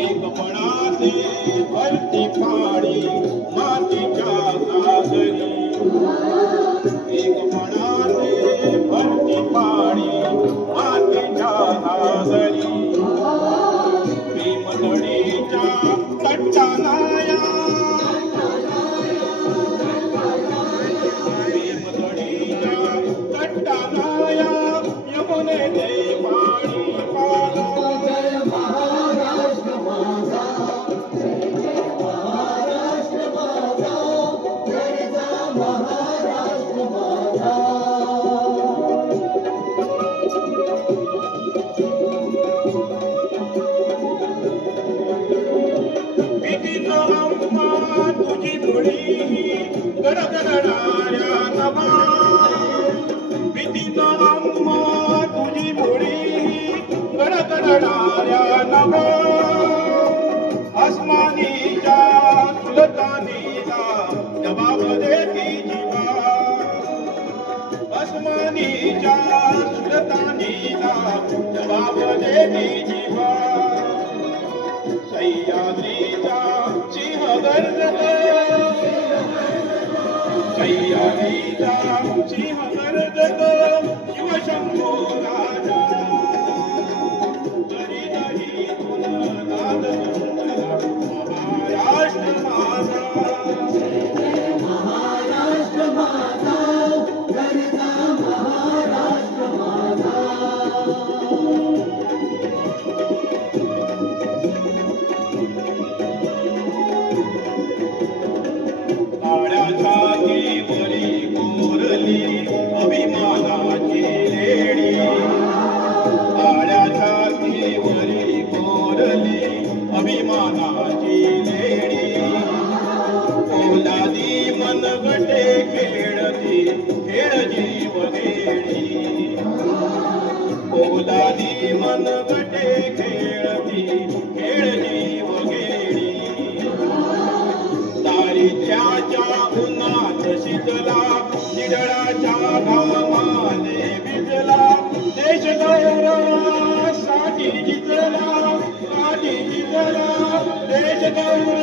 एकपणाचे भरती पाणी मातीच्या सागरी एकपणाचे भरती पाणी मातीच्या सागरी भीमतडीच्या तट्टानाया भीमतडीच्या तट्टानाया यमुनेचे पाणी पाला तुझी मुळी गडगडणाऱ्या नभा भीतीचा अम्मा तुझी मुळी गडगडणाऱ्या नभा आसमानीच्या सुलतानीला जबाब देती जिवा आसमानीच्या सुलतानीला जबाब देती जिवा सह्याद्रीचा सिंह गर्जत सह्याद्रीचा सिंह गर्जत शिवशंभो राजा तरी तरी नाद महाराष्ट्र माझा महाराष्ट्र माझा गरजा महाराष्ट्र माझा अभिमानाची लेडी काळ्या छातीवरी कोरली अभिमानाची लेडी ओलादी मनगटे खेळती खेळ जीव गेडी ओलादी मनगटे खेळती खेळ जीव गेडी दारिद्र्याच्या उन्हात शिजला निडळाच्या घामाने भिजला देश गौरवासाठी जिंकला देश गौरव